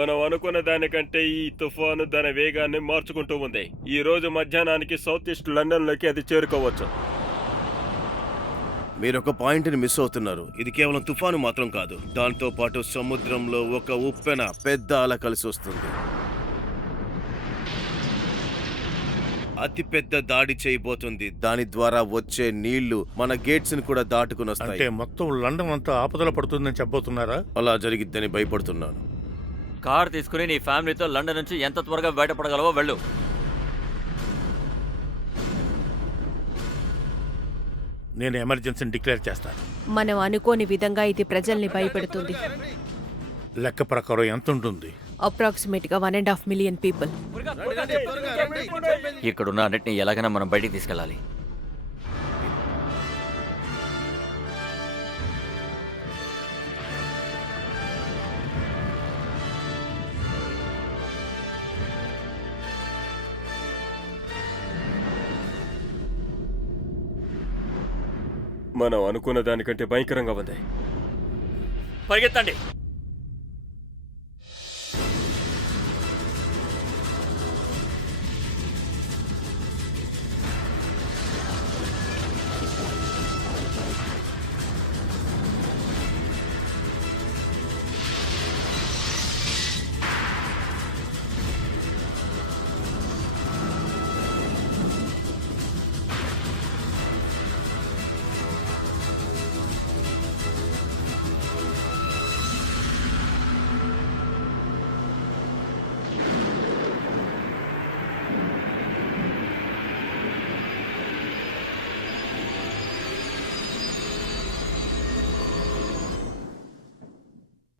మనం అనుకున్న దానికంటే ఈ తుఫాను దాని వేగాన్ని మార్చుకుంటూ ఉంది. ఈ రోజు మధ్యాహ్నానికి సౌత్ ఈస్ట్ లండన్లోకి అది చేరుకోవచ్చు. మీరొక పాయింట్ని మిస్ అవుతున్నారు. ఇది కేవలం తుఫాను మాత్రం కాదు, దాంతో పాటు సముద్రంలో ఒక ఉప్పెన పెద్ద అల కలిసి వస్తుంది. అతి పెద్ద దాడి చేయబోతుంది. దాని ద్వారా వచ్చే నీళ్లు మన గేట్స్ ని కూడా దాటుకుని అంటే వస్తాయి. మొత్తం లండన్ అంతా ఆపదల పడుతుందని చెప్పబోతున్నారా? అలా జరిగిద్దని భయపడుతున్నాను. కార్ తీసుకుని నీ ఫ్యామిలీతో లండన్ నుంచి ఎంత త్వరగా బయటపడగలవో వెళ్ళు. నేను ఎమర్జెన్సీని డిక్లేర్ చేస్తాను. మనం అనుకోని విధంగా ఇది ప్రజల్ని భయపెడుతుంది. లెక్క ప్రకారం ఎంత ఉంటుంది? అప్రాక్సిమేట్ గా 1.5 మిలియన్ పీపుల్. ఇక్కడున్న అన్నిటిని ఎలాగైనా మనం బయటికి తీసుకెళ్ళాలి. మనం అనుకున్న దానికంటే భయంకరంగా ఉంది. పరిగెత్తండి.